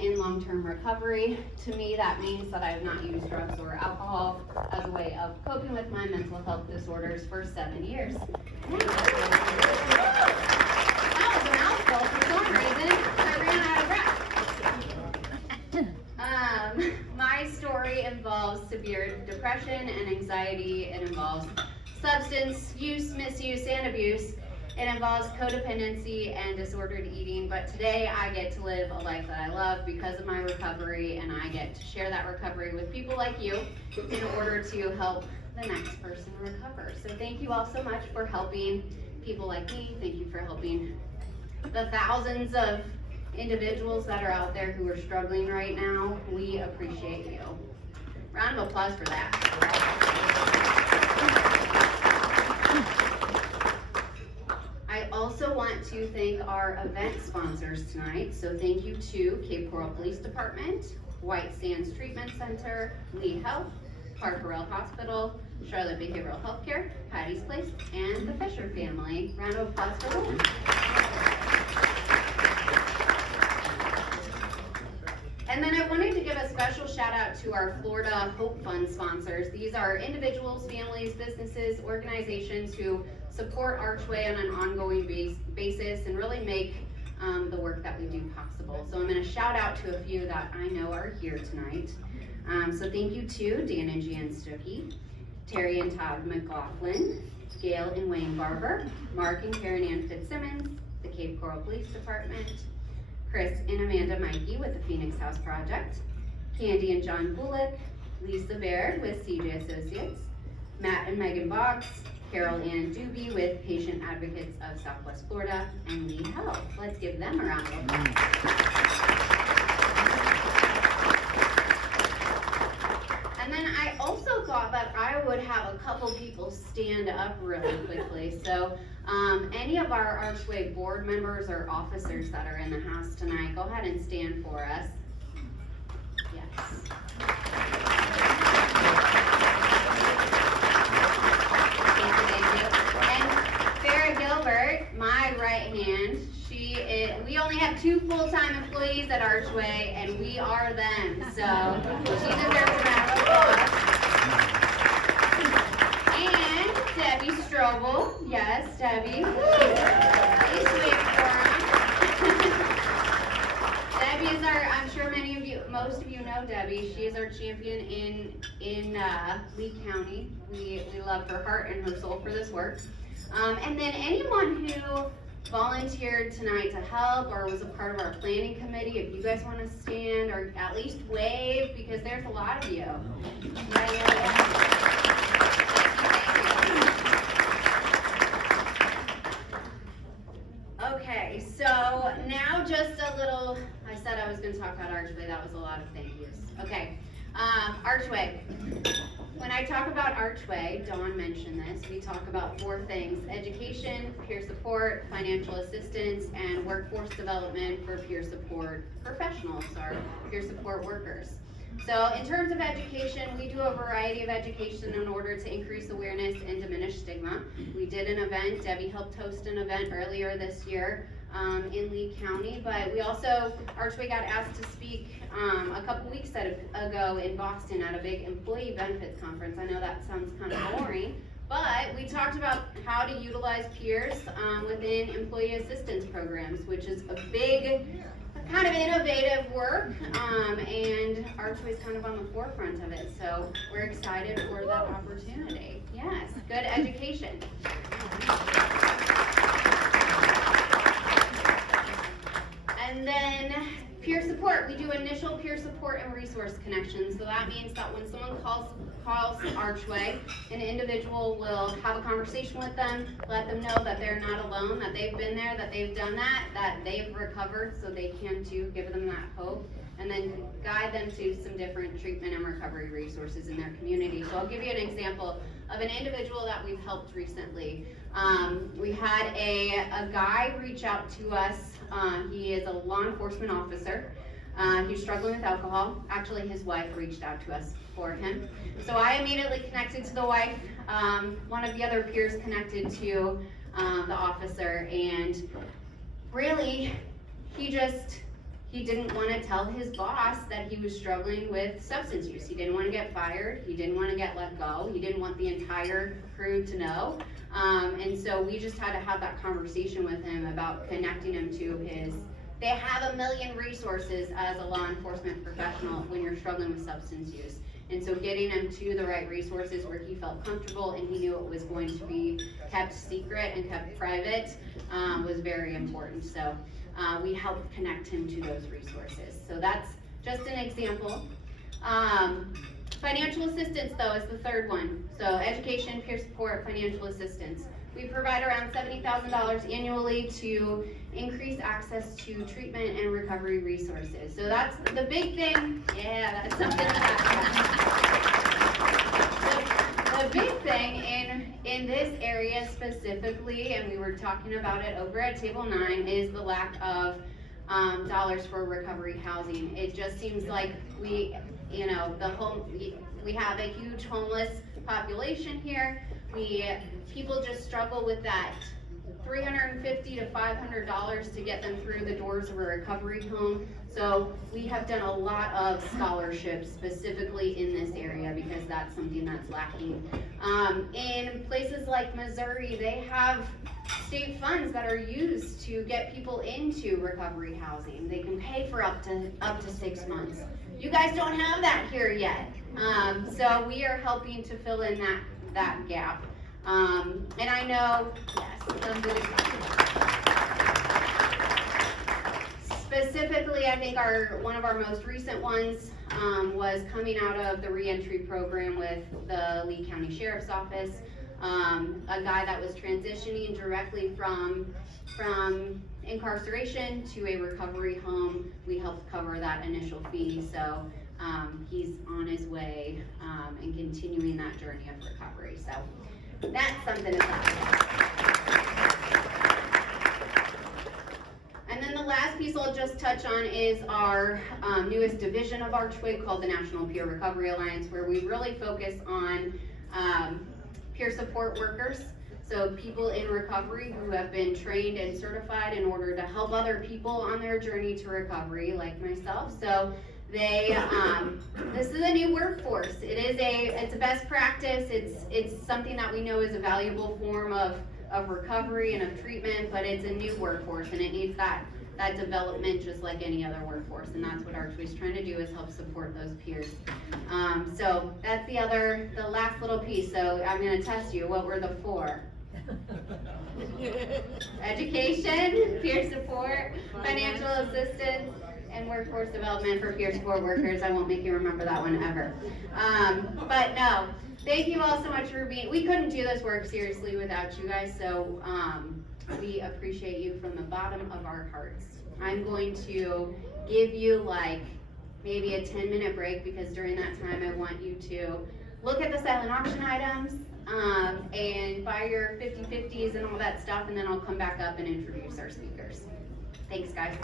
In long-term recovery, to me that means that I have not used drugs or alcohol as a way of coping with my mental health disorders for 7 years. That was a mouthful for some reason. I ran out of breath. My story involves severe depression and anxiety. It involves substance use, misuse, and abuse. It involves codependency and disordered eating, but today I get to live a life that I love because of my recovery, and I get to share that recovery with people like you in order to help the next person recover. So thank you all so much for helping people like me. Thank you for helping the thousands of individuals that are out there who are struggling right now. We appreciate you. Round of applause for that. I also want to thank our event sponsors tonight. So thank you to Cape Coral Police Department, White Sands Treatment Center, Lee Health, Parker Hospital, Charlotte Behavioral Healthcare, Patty's Place, and the Fisher family. Round of applause for them. And then I wanted to give a special shout out to our Florida Hope Fund sponsors. These are individuals, families, businesses, organizations who support ARCHway on an ongoing basis and really make the work that we do possible. So I'm going to shout out to a few that I know are here tonight. So thank you to Dan and Jan Stuckey, Terry and Todd McLaughlin, Gail and Wayne Barber, Mark and Karen Ann Fitzsimmons, the Cape Coral Police Department, Chris and Amanda Mikey with the Phoenix House Project, Candy and John Bullock, Lisa Baird with CJ Associates, Matt and Megan Boggs, Carol Ann Doobie with Patient Advocates of Southwest Florida, and Lee Health. Let's give them a round of applause. And then I also thought that I would have a couple people stand up really quickly. So any of our ARCHway board members or officers that are in the house tonight, go ahead and stand for us. Yes. My right hand, we only have 2 full-time employees at ARCHway, and we are them, so she deserves a round of applause. And Debbie Strobel, yes, Debbie. Please wait for him. Debbie is I'm sure most of you know Debbie. She is our champion in Lee County. We love her heart and her soul for this work. And then anyone who volunteered tonight to help or was a part of our planning committee, if you guys want to stand or at least wave, because there's a lot of you. Yeah. Okay, so now just a little, I said I was going to talk about ARCHway, that was a lot of thank yous. Okay, ARCHway. When I talk about ARCHway, Dawn mentioned this, we talk about 4 things: education, peer support, financial assistance, and workforce development for peer support professionals, or peer support workers. So in terms of education, we do a variety of education in order to increase awareness and diminish stigma. We did an event, Debbie helped host an event earlier this year in Lee County, but we also, ARCHway got asked to speak a couple weeks ago in Boston at a big employee benefits conference. I know that sounds kind of boring, but we talked about how to utilize peers within employee assistance programs, which is a big, kind of innovative work, and ARCHway is kind of on the forefront of it, so we're excited for that opportunity. Yes, good education. And then peer support. We do initial peer support and resource connections. So that means that when someone calls ARCHway, an individual will have a conversation with them, let them know that they're not alone, that they've been there, that they've done that they've recovered, so they can too, give them that hope, and then guide them to some different treatment and recovery resources in their community. So I'll give you an example of an individual that we've helped recently. We had a guy reach out to us. He is a law enforcement officer. He's struggling with alcohol. Actually, his wife reached out to us for him. So I immediately connected to the wife. One of the other peers connected to the officer, and really, he he didn't want to tell his boss that he was struggling with substance use. He didn't want to get fired. He didn't want to get let go. He didn't want the entire crew to know. And so we just had to have that conversation with him about connecting him to they have a million resources as a law enforcement professional when you're struggling with substance use. And so getting him to the right resources where he felt comfortable and he knew it was going to be kept secret and kept private was very important. So we helped connect him to those resources. So that's just an example. Financial assistance, though, is the third one. So education, peer support, financial assistance. We provide around $70,000 annually to increase access to treatment and recovery resources. So that's the big thing. Yeah, that's something the big thing in this area specifically, and we were talking about it over at Table 9, is the lack of dollars for recovery housing. It just seems like we have a huge homeless population here. People just struggle with that $350 to $500 to get them through the doors of a recovery home. So we have done a lot of scholarships specifically in this area because that's something that's lacking. In places like Missouri, they have state funds that are used to get people into recovery housing. They can pay for up to 6 months. You guys don't have that here yet. So we are helping to fill in that gap. And I know, yes, some good specifically, I think one of our most recent ones was coming out of the reentry program with the Lee County Sheriff's Office. A guy that was transitioning directly from incarceration to a recovery home. We helped cover that initial fee, so he's on his way and continuing that journey of recovery. So that's something to talk about. And then the last piece I'll just touch on is our newest division of ARCHway called the National Peer Recovery Alliance, where we really focus on peer support workers. So people in recovery who have been trained and certified in order to help other people on their journey to recovery, like myself. So this is a new workforce. It's a best practice. It's something that we know is a valuable form of recovery and of treatment, but it's a new workforce and it needs that development just like any other workforce, and that's what ARCHway's trying to do, is help support those peers. So that's the last little piece. So I'm going to test you. What were the four? Education, peer support, financial assistance, and workforce development for peer support workers. I won't make you remember that one ever. But no, thank you all so much for we couldn't do this work seriously without you guys, so we appreciate you from the bottom of our hearts. I'm going to give you like maybe a 10-minute break, because during that time I want you to look at the silent auction items and buy your 50/50s and all that stuff, and then I'll come back up and introduce our speakers. Thanks, guys.